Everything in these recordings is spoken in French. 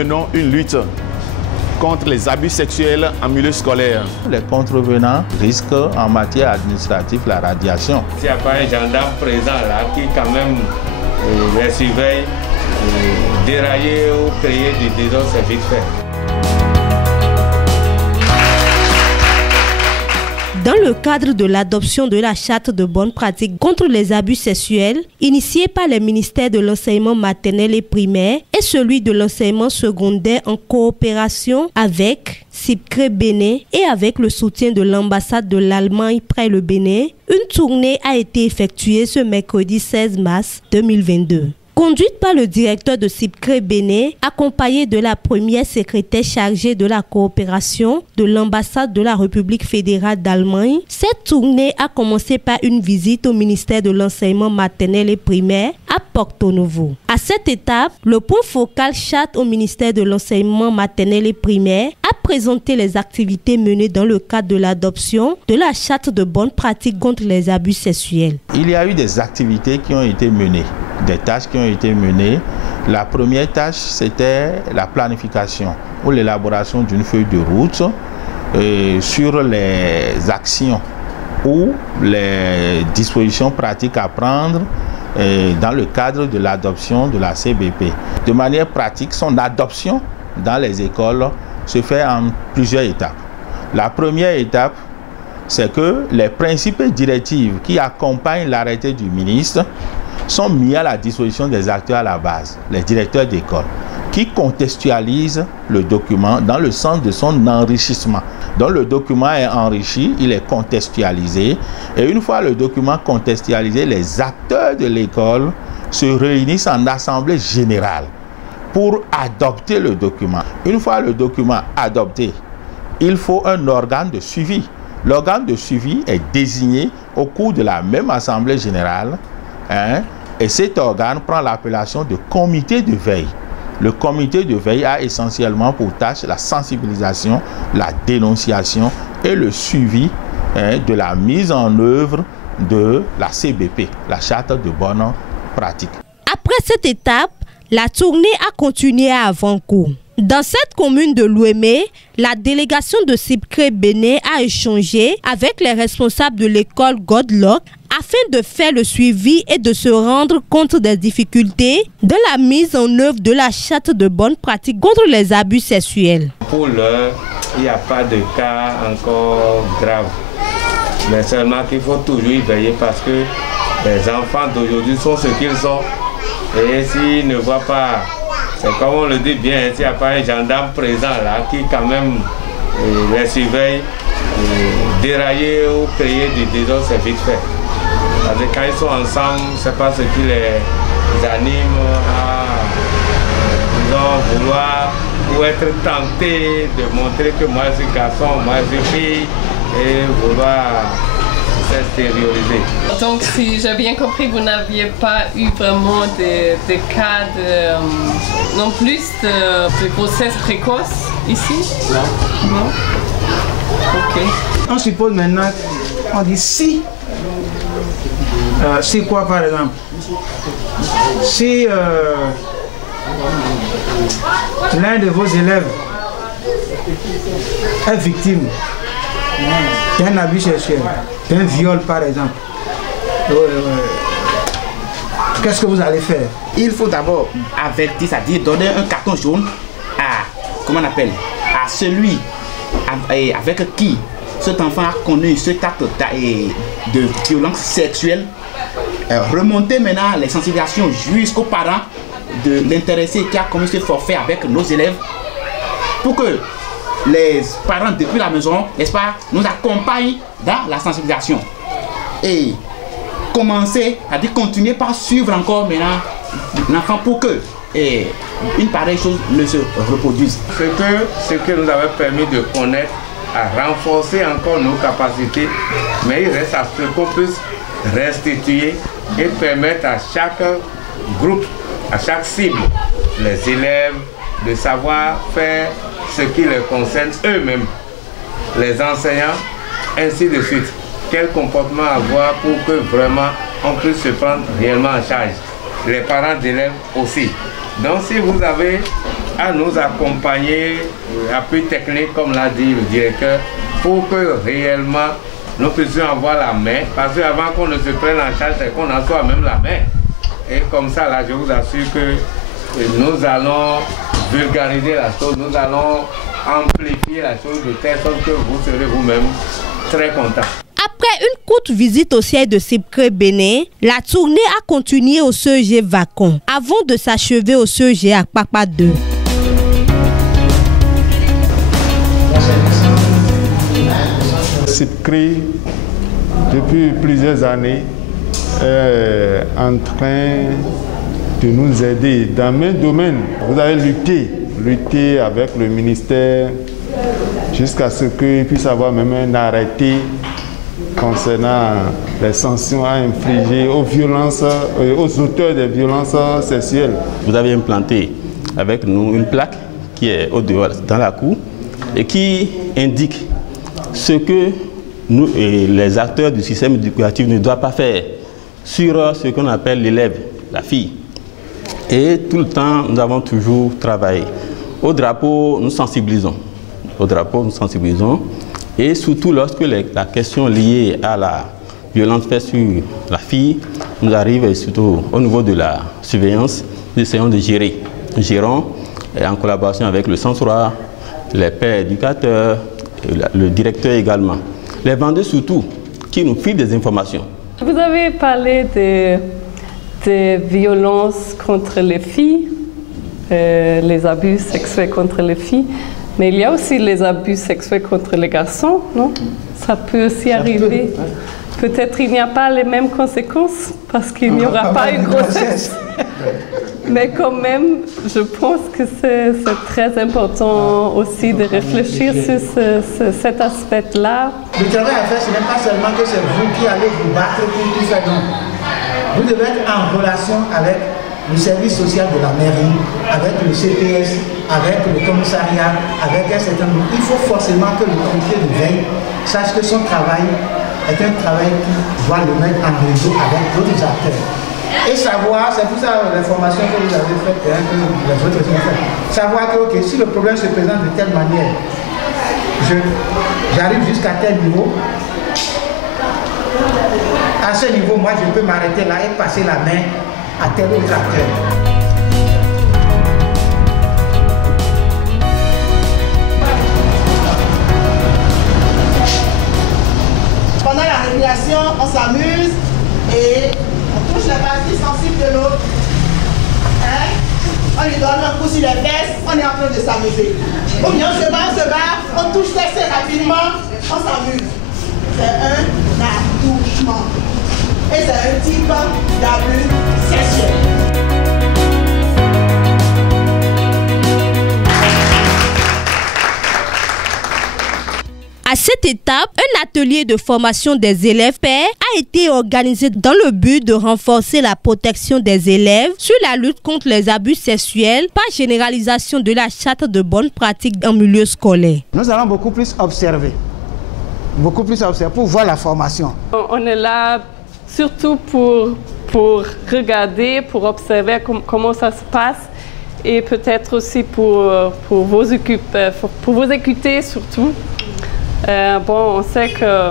menons une lutte contre les abus sexuels en milieu scolaire. Les contrevenants risquent en matière administrative la radiation. S'il n'y a pas un gendarme présent là qui quand même les surveille, dérailler ou créer du désordre, c'est vite fait. Dans le cadre de l'adoption de la charte de bonnes pratiques contre les abus sexuels, initiée par les ministères de l'enseignement maternel et primaire et celui de l'enseignement secondaire en coopération avec SIPCRE Bénin et avec le soutien de l'ambassade de l'Allemagne près le Bénin, une tournée a été effectuée ce mercredi 16 mars 2022. Conduite par le directeur de SIPCRE Bénin, accompagné de la première secrétaire chargée de la coopération de l'ambassade de la République fédérale d'Allemagne, cette tournée a commencé par une visite au ministère de l'enseignement maternel et primaire à Porto Novo. À cette étape, le point focal charte au ministère de l'enseignement maternel et primaire a présenté les activités menées dans le cadre de l'adoption de la charte de bonnes pratiques contre les abus sexuels. Il y a eu des activités qui ont été menées, des tâches qui ont été menées. La première tâche, c'était la planification ou l'élaboration d'une feuille de route sur les actions ou les dispositions pratiques à prendre dans le cadre de l'adoption de la CBP. De manière pratique, son adoption dans les écoles se fait en plusieurs étapes. La première étape, c'est que les principes et directives qui accompagnent l'arrêté du ministre sont mis à la disposition des acteurs à la base, les directeurs d'école, qui contextualisent le document dans le sens de son enrichissement. Donc le document est enrichi, il est contextualisé, et une fois le document contextualisé, les acteurs de l'école se réunissent en assemblée générale pour adopter le document. Une fois le document adopté, il faut un organe de suivi. L'organe de suivi est désigné au cours de la même assemblée générale, et cet organe prend l'appellation de comité de veille. Le comité de veille a essentiellement pour tâche la sensibilisation, la dénonciation et le suivi de la mise en œuvre de la CBP, la charte de bonnes pratiques. Après cette étape, la tournée a continué à Avancourt. Dans cette commune de Louémé, la délégation de SIPCRE Bénin a échangé avec les responsables de l'école Godlock afin de faire le suivi et de se rendre compte des difficultés de la mise en œuvre de la charte de bonnes pratiques contre les abus sexuels. Pour l'heure, il n'y a pas de cas encore graves. Mais seulement qu'il faut toujours y veiller parce que les enfants d'aujourd'hui sont ce qu'ils sont. Et s'ils ne voient pas, c'est comme on le dit bien, s'il n'y a pas un gendarme présent là qui quand même les surveille, dérailler ou créer du désordre, c'est vite fait. Parce que quand ils sont ensemble, c'est pas ce qui les anime à vouloir ou être tentés de montrer que moi je suis garçon, moi je suis fille et vouloir s'extérioriser. Donc si j'ai bien compris, vous n'aviez pas eu vraiment de cas non plus de grossesse précoce ici? Non. Non? Ok. On suppose maintenant, on dit si. C'est quoi par exemple? Si l'un de vos élèves est victime d'un abus sexuel, d'un viol par exemple, qu'est-ce que vous allez faire? Il faut d'abord avertir, c'est-à-dire donner un carton jaune à, comment on appelle, à celui avec qui cet enfant a connu cet acte de violence sexuelle. Remonter maintenant les sensibilisations jusqu'aux parents de l'intéressé qui a commis ce forfait avec nos élèves pour que les parents depuis la maison, n'est-ce pas, nous accompagnent dans la sensibilisation et commencer à dire continuer par suivre encore maintenant l'enfant pour que une pareille chose ne se reproduise. Ce que nous avait permis de connaître, à renforcer encore nos capacités, mais il reste à ce qu'on puisse restituer et permettre à chaque groupe, à chaque cible, les élèves, de savoir faire ce qui les concerne eux-mêmes, les enseignants, ainsi de suite. Quel comportement avoir pour que vraiment on puisse se prendre réellement en charge. Les parents d'élèves aussi. Donc si vous avez à nous accompagner, appui technique, comme l'a dit le directeur, pour que réellement nous puissions avoir la main. Parce qu'avant qu'on ne se prenne en charge, c'est qu'on en soit même la main. Et comme ça, là, je vous assure que nous allons vulgariser la chose, nous allons amplifier la chose de telle sorte que vous serez vous-même très contents. Après une courte visite au siège de Sipcré Bénin, la tournée a continué au CEG Vacon avant de s'achever au CEG Akpakpa 2. Sipcré, depuis plusieurs années, est en train de nous aider dans mes domaines. Vous avez lutté avec le ministère jusqu'à ce qu'il puisse avoir même un arrêté concernant les sanctions à infliger aux auteurs des violences sexuelles. Vous avez implanté avec nous une plaque qui est au dehors dans la cour et qui indique ce que nous et les acteurs du système éducatif ne doivent pas faire sur ce qu'on appelle l'élève, la fille. Et tout le temps, nous avons toujours travaillé. Au drapeau, nous sensibilisons. Au drapeau, nous sensibilisons. Et surtout lorsque la question liée à la violence faite sur la fille nous arrive, et surtout au niveau de la surveillance, nous essayons de gérer. Nous gérons en collaboration avec le censeur, les pères éducateurs, le directeur également. Les vendeurs surtout, qui nous filent des informations. Vous avez parlé de violences contre les filles, les abus sexuels contre les filles. Mais il y a aussi les abus sexuels contre les garçons, non? Ça peut aussi arriver. Peut-être il n'y a pas les mêmes conséquences parce qu'il n'y aura pas une grossesse. Mais quand même, je pense que c'est très important aussi de réfléchir sur cet aspect-là. Le travail à faire, ce n'est pas seulement que c'est vous qui allez vous battre pour tout ça, non. Vous devez être en relation avec le service social de la mairie, avec le CPS, avec le commissariat, avec un certain nombre. Il faut forcément que le comité de veille sache que son travail est un travail qui doit le mettre en réseau avec d'autres acteurs. Et savoir, c'est pour ça les formations que vous avez faites, que les autres ont fait. Savoir que okay, si le problème se présente de telle manière, j'arrive jusqu'à tel niveau. À ce niveau, moi, je peux m'arrêter là et passer la main à tel autre acteur. Pendant la récréation, on s'amuse et on touche la partie sensible de l'autre. Hein? On lui donne un coup sur les fesses, on est en train de s'amuser. Ou bien on se bat, on touche assez rapidement, on s'amuse. C'est un attouchement. Et c'est un type d'abus sexuel. À cette étape, un atelier de formation des élèves pairs a été organisé dans le but de renforcer la protection des élèves sur la lutte contre les abus sexuels par généralisation de la charte de bonnes pratiques en milieu scolaire. Nous allons beaucoup plus observer pour voir la formation. On est là surtout pour regarder, pour observer comment ça se passe et peut-être aussi pour vous écouter surtout. Bon, on sait que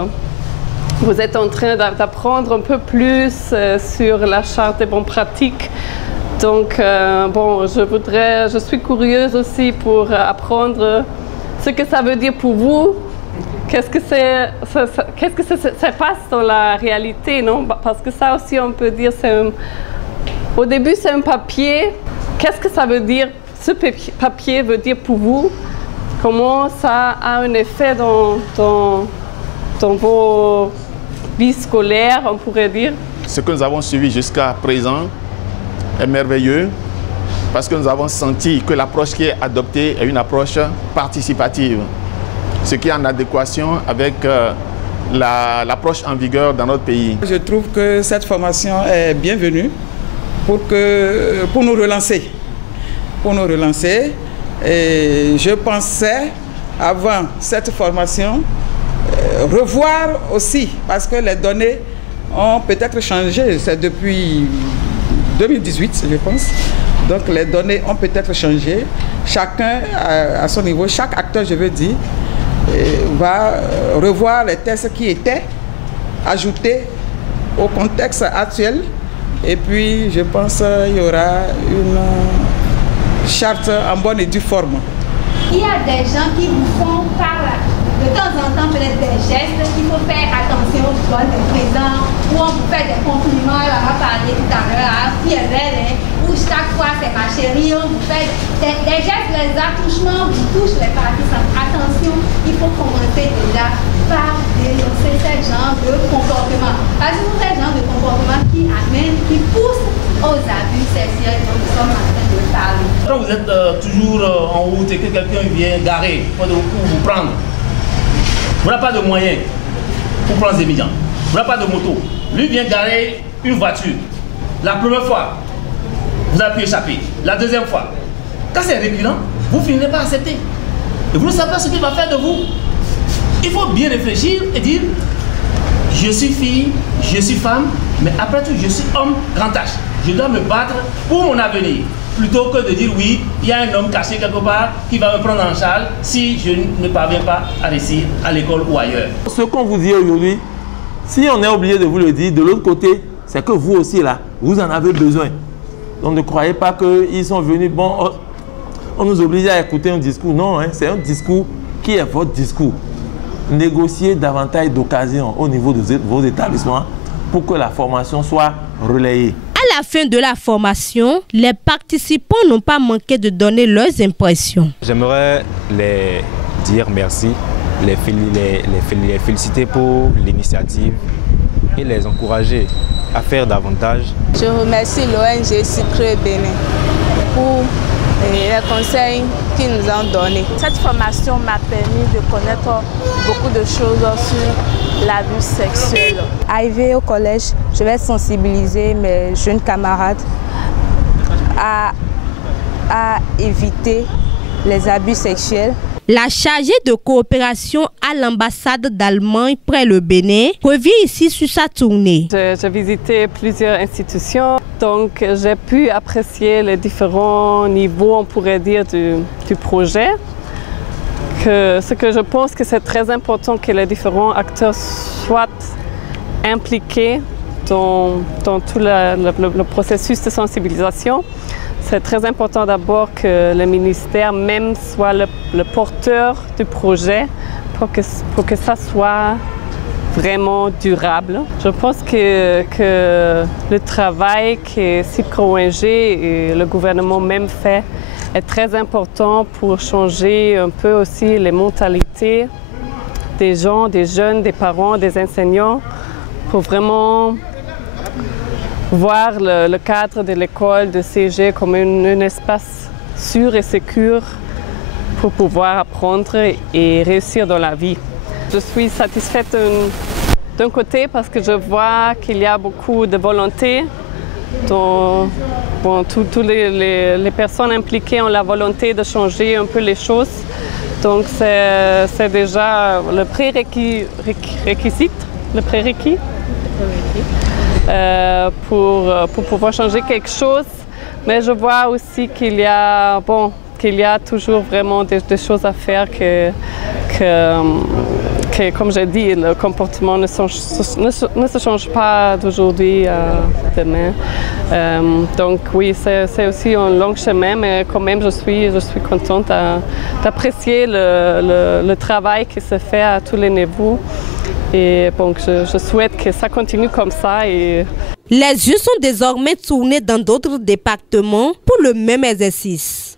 vous êtes en train d'apprendre un peu plus sur la charte des bonnes pratiques. Donc, bon, je suis curieuse aussi pour apprendre ce que ça veut dire pour vous. Qu'est-ce que ça passe dans la réalité, non? Parce que ça aussi, on peut dire, au début, c'est un papier. Qu'est-ce que ça veut dire? Ce papier veut dire pour vous? Comment ça a un effet dans vos vies scolaires, on pourrait dire? Ce que nous avons suivi jusqu'à présent est merveilleux parce que nous avons senti que l'approche qui est adoptée est une approche participative, ce qui est en adéquation avec l'approche en vigueur dans notre pays. Je trouve que cette formation est bienvenue pour nous relancer. Et je pensais, avant cette formation, revoir aussi, parce que les données ont peut-être changé, c'est depuis 2018, je pense. Donc les données ont peut-être changé. Chacun à son niveau, chaque acteur, je veux dire, va revoir les tests qui étaient ajoutés au contexte actuel. Et puis, je pense qu'il y aura une charte en bonne et due forme. Il y a des gens qui vous font de temps en temps peut-être des gestes qu'il faut faire attention aux bonnes présents, où on vous fait des compliments, on va parler tout à l'heure, où chaque fois c'est ma chérie, on vous fait des gestes, les attouchements, vous touchez les parties. Attention, il faut commencer déjà par dénoncer ce genre de comportement. Parce que c'est ce genre de comportement qui amène, qui pousse aux abus sexuels dont nous sommes en train de parler. Quand vous êtes toujours en route et que quelqu'un vient garer pour vous prendre, vous n'avez pas de moyens pour prendre des migrants. Vous n'avez pas de moto. Lui vient garer une voiture. La première fois, vous avez pu échapper. La deuxième fois, quand c'est récurrent, vous finirez par accepter. Et vous ne savez pas ce qu'il va faire de vous. Il faut bien réfléchir et dire, je suis fille, je suis femme, mais après tout, je suis homme grand H. Je dois me battre pour mon avenir. Plutôt que de dire oui, il y a un homme caché quelque part qui va me prendre en charge si je ne parviens pas à réussir à l'école ou ailleurs. Ce qu'on vous dit aujourd'hui, si on est obligé de vous le dire, de l'autre côté, c'est que vous aussi là, vous en avez besoin. Donc ne croyez pas qu'ils sont venus, bon, on nous oblige à écouter un discours. Non, hein, c'est un discours qui est votre discours. Négociez davantage d'occasions au niveau de vos établissements pour que la formation soit relayée. À la fin de la formation, les participants n'ont pas manqué de donner leurs impressions. J'aimerais les dire merci, les féliciter pour l'initiative et les encourager à faire davantage. Je remercie l'ONG Sucre Bénin pour les conseils qu'ils nous ont donnés. Cette formation m'a permis de connaître beaucoup de choses sur l'abus sexuel. Arrivé au collège, je vais sensibiliser mes jeunes camarades à éviter les abus sexuels. La chargée de coopération à l'ambassade d'Allemagne près le Bénin revient ici sur sa tournée. J'ai visité plusieurs institutions, donc j'ai pu apprécier les différents niveaux, on pourrait dire, du projet. Ce que je pense que c'est très important que les différents acteurs soient impliqués dans tout le processus de sensibilisation. C'est très important d'abord que le ministère même soit le porteur du projet pour que ça soit vraiment durable. Je pense que le travail que CIPCRA ONG et le gouvernement même fait est très important pour changer un peu aussi les mentalités des gens, des jeunes, des parents, des enseignants, pour vraiment voir le cadre de l'école, de CG comme un espace sûr et sécur pour pouvoir apprendre et réussir dans la vie. Je suis satisfaite d'un côté parce que je vois qu'il y a beaucoup de volonté. Toutes les personnes impliquées ont la volonté de changer un peu les choses. Donc c'est déjà le prérequis pour pouvoir changer quelque chose. Mais je vois aussi qu'il y a toujours vraiment des choses à faire que comme j'ai dit, le comportement ne se change pas d'aujourd'hui à demain. Donc oui, c'est aussi un long chemin, mais quand même je suis contente d'apprécier le travail qui se fait à tous les niveaux. Et donc je souhaite que ça continue comme ça. Les yeux sont désormais tournés dans d'autres départements pour le même exercice.